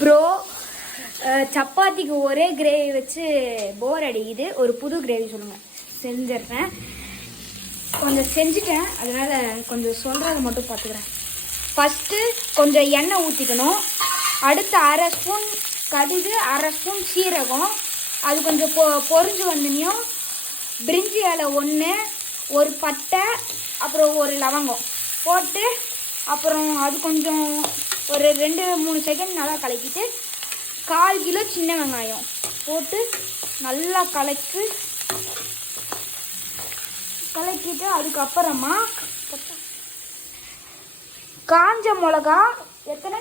Bro சப்பாத்திக்கு ஒரே gravy வச்சு போர் அடிக்குது. ஒரு புது கிரேவி சொல்லுங்கள். செஞ்சிடுறேன். கொஞ்சம் செஞ்சுட்டேன், அதனால் கொஞ்சம் சொல்கிறத மட்டும் பார்த்துக்கிறேன். ஃபஸ்ட்டு கொஞ்சம் எண்ணெய் ஊற்றிக்கணும். அடுத்து அரை ஸ்பூன் கடுகு, அரை ஸ்பூன் சீரகம், அது கொஞ்சம் பொரிஞ்சு வந்தனையும் பிரிஞ்சி இலை ஒன்று, ஒரு பட்டை, அப்புறம் ஒரு லவங்கம் போட்டு, அப்புறம் அது கொஞ்சம் ஒரு 2-3 செகண்ட் நல்லா கலக்கிட்டு 1/4 கிலோ சின்ன வெங்காயம் போட்டு நல்லா கலக்கிட்டு அதுக்கப்புறமா காஞ்ச மிளகா எத்தனை,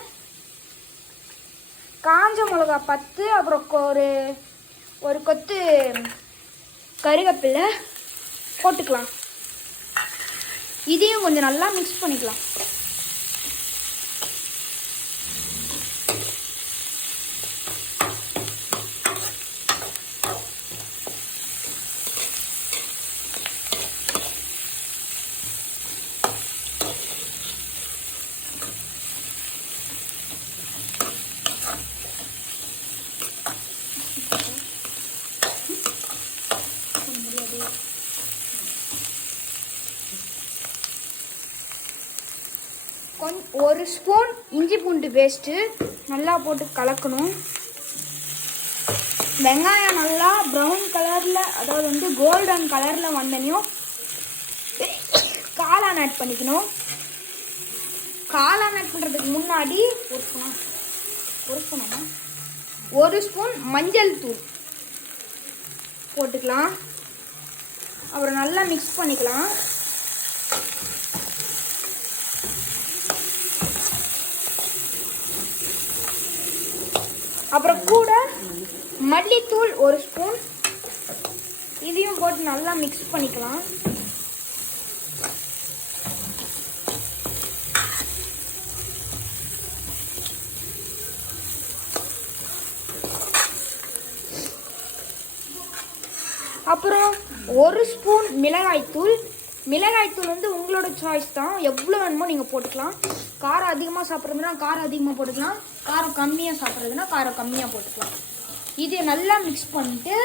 காஞ்ச மிளகா 10, அப்புறம் ஒரு கொத்து கருவேப்பிலை போட்டுக்கலாம். இதையும் கொஞ்சம் நல்லா மிக்ஸ் பண்ணிக்கலாம். ஒரு ஸ்பூன் இஞ்சி பூண்டு பேஸ்ட்டு நல்லா போட்டு கலக்கணும். வெங்காயம் நல்லா ப்ரௌன் கலரில், அதாவது கோல்டன் கலரில் வந்தனையும் காளான் ஆட் பண்ணிக்கணும். காளான் ஆட் பண்ணுறதுக்கு முன்னாடி ஒரு ஸ்பூன் மஞ்சள் தூள் போட்டுக்கலாம். அப்புறம் நல்லா மிக்ஸ் பண்ணிக்கலாம். அப்புறம் கூட மல்லித்தூள் ஒரு ஸ்பூன், இதையும் போட்டு நல்லா மிக்ஸ் பண்ணிக்கலாம். அப்புறம் ஒரு ஸ்பூன் மிளகாய்த்தூள். மிளகாய்த்தூள் உங்களோட சாய்ஸ் தான், எவ்வளோ வேணுமோ நீங்கள் போட்டுக்கலாம். காரம் அதிகமாக சாப்பிட்றதுனா காரம் அதிகமாக போட்டுக்கலாம், காரம் கம்மியாக சாப்பிட்றதுனா காரம் கம்மியாக போட்டுக்கலாம். இது நல்லா மிக்ஸ் பண்ணிட்டு,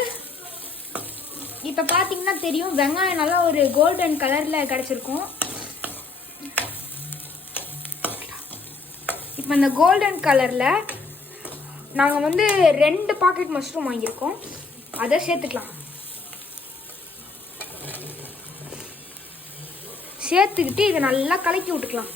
இப்போ பார்த்தீங்கன்னா தெரியும் வெங்காயம் நல்லா ஒரு கோல்டன் கலரில் கிடச்சிருக்கும். இப்போ இந்த கோல்டன் கலரில் நாங்கள் 2 பாக்கெட் மஷ்ரூம் வாங்கியிருக்கோம், அதை சேர்த்துக்கலாம். சேர்த்துக்கிட்டு இதை நல்லா கலக்கி விட்டுக்கலாம்.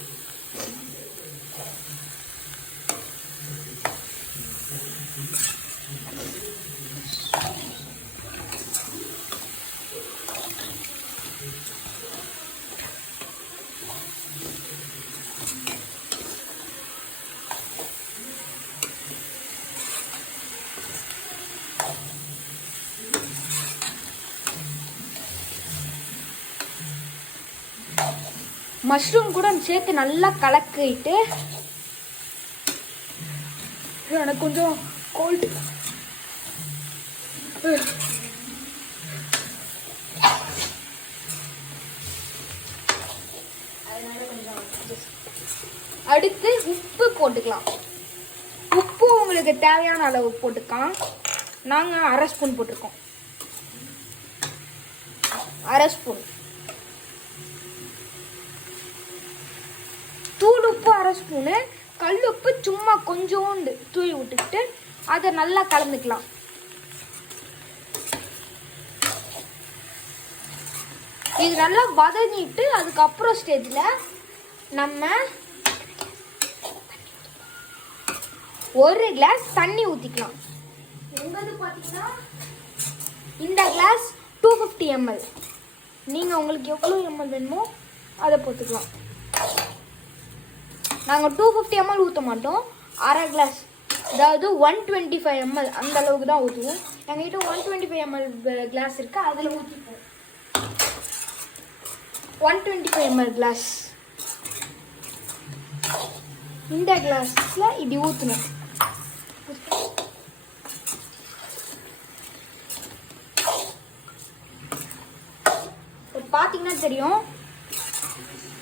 மஷ்ரூம் கூட சேர்த்து நல்லா கலக்கிட்டு, எனக்கு கொஞ்சம் கோல்டு, அடுத்து உப்பு போட்டுக்கலாம். உப்பு உங்களுக்கு தேவையான அளவு போட்டுக்கலாம். நாங்கள் அரை ஸ்பூன் போட்டிருக்கோம். அரை ஸ்பூன் தூள் உப்பு, அரை ஸ்பூனு கல் உப்பு சும்மா கொஞ்சோண்டு தூவி விட்டுக்கிட்டு அதை நல்லா கலந்துக்கலாம். இது நல்லா வதங்கிட்டு அதுக்கப்புறம் ஸ்டேஜில் நம்ம 1 கிளாஸ் தண்ணி ஊற்றிக்கலாம். பார்த்தீங்கன்னா இந்த கிளாஸ் 250 ml. நீங்கள் உங்களுக்கு எவ்வளோ ml வேணுமோ அதை போட்டுக்கலாம். நாங்கள் 250 ml ஊற்ற மாட்டோம், அரை கிளாஸ், அதாவது 125 ml அந்த அளவுக்கு தான் ஊற்றுவோம். எங்ககிட்ட 125 ml கிளாஸ் இருக்குது, அதில் ஊற்றிப்போம். 125 ml கிளாஸ், இந்த கிளாஸில் இப்படி ஊற்றணும். பார்த்தீங்கன்னா தெரியும்.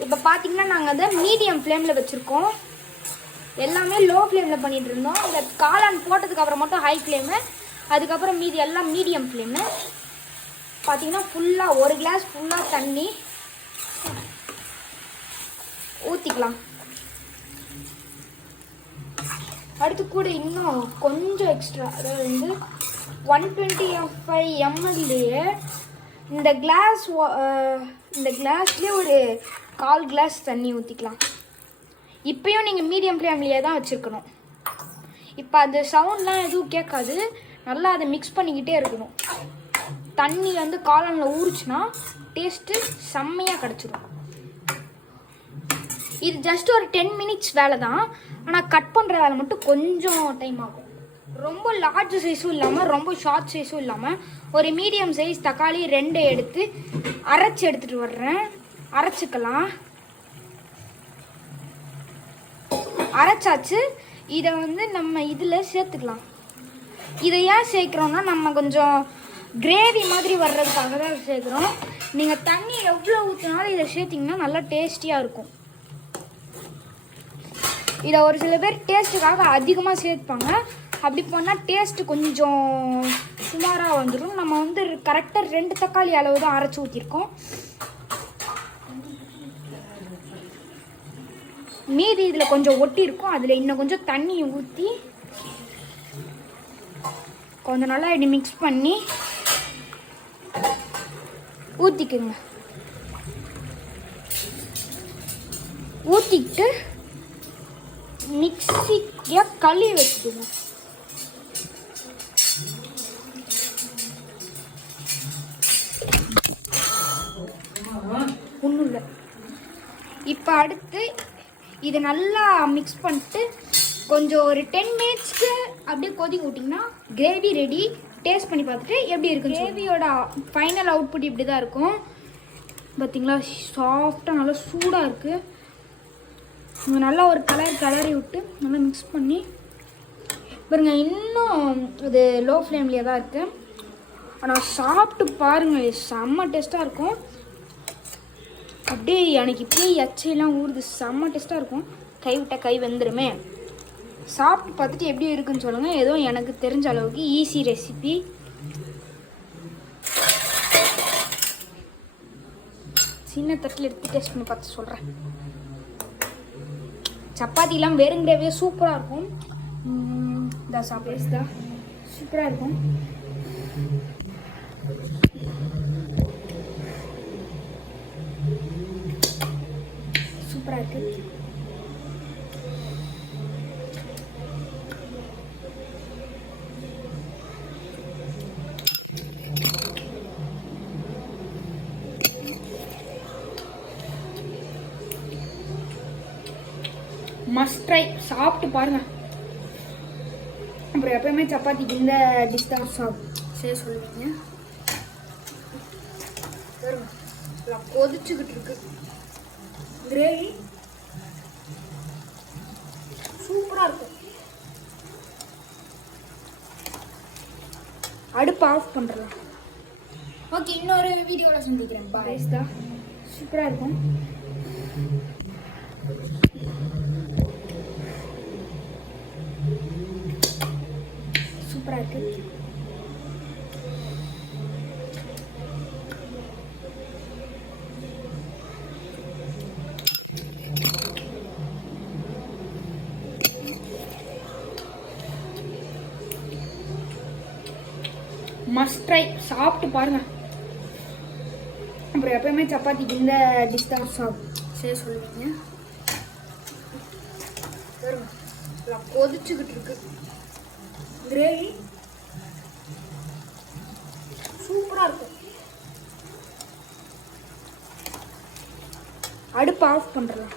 இப்போ பார்த்தீங்கன்னா நாங்கள் அதை மீடியம் ஃப்ளேமில் வச்சுருக்கோம். எல்லாமே லோ ஃப்ளேமில் பண்ணிகிட்டு இருந்தோம். இந்த காளான் போட்டதுக்கு அப்புறம் மட்டும் ஹை ஃப்ளேமு, அதுக்கப்புறம் மீதி எல்லாம் மீடியம் ஃப்ளேமு. பார்த்தீங்கன்னா ஃபுல்லாக 1 கிளாஸ் ஃபுல்லாக தண்ணி ஊற்றிக்கலாம். அடுத்து கூட இன்னும் கொஞ்சம் எக்ஸ்ட்ரா, அதாவது வந்து 125 mlலையே இந்த கிளாஸ்லேயே ஒரு 1/4 கிளாஸ் தண்ணி ஊற்றிக்கலாம். இப்போயும் நீங்கள் மீடியம் ஃப்ளேம்லேயே தான் வச்சுருக்கணும். இப்போ அந்த சவுண்ட்லாம் எதுவும் கேட்காது, நல்லா அதை மிக்ஸ் பண்ணிக்கிட்டே இருக்கணும். தண்ணி வந்து காளானில் ஊறிச்சுன்னா டேஸ்ட்டு செம்மையாக கிடச்சிடும். இது ஜஸ்ட் ஒரு 10 மினிட்ஸ் வேலை தான், ஆனால் கட் பண்ணுற வேலை மட்டும் கொஞ்சம் டைம் ஆகும். ரொம்ப லார்ஜ் சைஸும் இல்லாமல் ரொம்ப ஷார்ட் சைஸும் இல்லாமல் ஒரு மீடியம் சைஸ் தக்காளி 2 எடுத்து அரைச்சி எடுத்துகிட்டு வர்றேன். அரைச்சிக்கலாம். அரைச்சாச்சு. இதை வந்து நம்ம இதில் சேர்த்துக்கலாம். இதை ஏன் சேர்க்குறோன்னா நம்ம கொஞ்சம் கிரேவி மாதிரி வர்றதுக்காக தான் சேர்க்குறோம். நீங்கள் தண்ணி எவ்வளோ ஊற்றினாலும் இதை சேர்த்திங்கன்னா நல்லா டேஸ்டியாக இருக்கும். இதை ஒரு சில பேர் டேஸ்ட்டுக்காக அதிகமாக சேர்த்துப்பாங்க. அப்படி பண்ணால் டேஸ்ட்டு கொஞ்சம் சுமாராக வந்துடும். நம்ம வந்து கரெக்டாக 2 தக்காளி அளவு தான் அரைச்சி ஊற்றிருக்கோம். மீதி இதில் கொஞ்சம் ஒட்டி இருக்கும். அதில் இன்னும் கொஞ்சம் தண்ணி ஊற்றி கொஞ்சம் நல்லா இப்படி மிக்ஸ் பண்ணி ஊற்றிக்குங்க. ஊற்றிக்கிட்டு மிக்ஸியை கழுவி வச்சுடுங்க. ஒன்றும் இல்லை. இப்போ அடுத்து இதை நல்லா மிக்ஸ் பண்ணிட்டு கொஞ்சம் ஒரு 10 மினிட்ஸ்க்கு அப்படியே கொதிக்க விட்டிங்கன்னா கிரேவி ரெடி. டேஸ்ட் பண்ணி பார்த்துட்டு எப்படி இருக்குது. கிரேவியோட ஃபைனல் அவுட்புட் இப்படி தான் இருக்கும். பார்த்தீங்களா, சாஃப்டாக நல்லா சூடாக இருக்குது. நல்லா ஒரு கலரி விட்டு நல்லா மிக்ஸ் பண்ணி பாருங்க. இன்னும் இது லோ ஃப்ளேம்லேயே தான் இருக்குது. ஆனால் சாப்பிட்டு பாருங்கள், செம்ம டேஸ்ட்டாக இருக்கும். அப்படியே எனக்கு இப்படியே எச்சையெல்லாம் ஊறுது. செம்ம டேஸ்ட்டாக இருக்கும். கை விட்ட கை வெந்துருமே. சாப்பிட்டு பார்த்துட்டு எப்படி இருக்குன்னு சொல்லுங்கள். ஏதோ எனக்கு தெரிஞ்ச அளவுக்கு ஈஸி ரெசிபி. சின்ன தட்டில் எடுத்து டேஸ்ட் பண்ணி பார்த்து சொல்கிறேன். சப்பாத்திலாம் வெறும் கிரேவியே சூப்பராக இருக்கும். இந்த சாப்பிட்ஸ் தான் சூப்பராக இருக்கும். சூப்பராக இருக்குது. Must try. சாப்பிட்டு பாருங்கள். அப்புறம் எப்பயுமே சப்பாத்திக்கு இந்த டிஷ் தான் செய்ய சொல்லுவீங்க. கொதிச்சுக்கிட்டு இருக்கு கிரேவி. சூப்பராக இருக்கும். அடுப்பு ஆஃப் பண்ணுறலாம். ஓகே, இன்னொரு வீடியோவில் சந்திக்கிறேன். பாய். தான் சூப்பராக இருக்கும். சூப்பராக இருக்குது. Must try. சாப்பிட்டு பாருங்கள். அப்புறம் எப்பயுமே சப்பாத்திக்கு இந்த டிஷ் தான் செய்ய சொல்லுவீங்க. கொதிச்சுக்கிட்டு இருக்கு கிரேவி. சூப்பராக இருக்கும். அடுப்பு ஆஃப் பண்ணுறலாம்.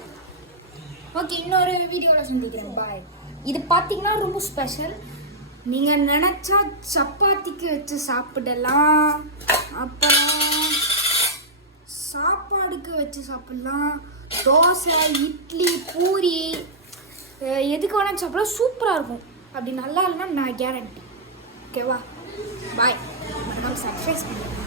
ஓகே, இன்னொரு வீடியோவில் சந்திக்கிறேன். பாய். இது பார்த்தீங்கன்னா ரொம்ப ஸ்பெஷல். நீங்கள் நினச்சா சப்பாத்திக்கு வச்சு சாப்பிடலாம், அப்புறம் சாப்பாடுக்கு வச்சு சாப்பிடலாம், தோசை, இட்லி, பூரி, எதுக்கு வேணாலும் சாப்பிடலாம். சூப்பராக இருக்கும். அப்படி நல்லா இல்லைன்னா நான் கேரண்டி. ஓகேவா? பாய். சப்ஸ்கிரைப் பண்ணுங்க.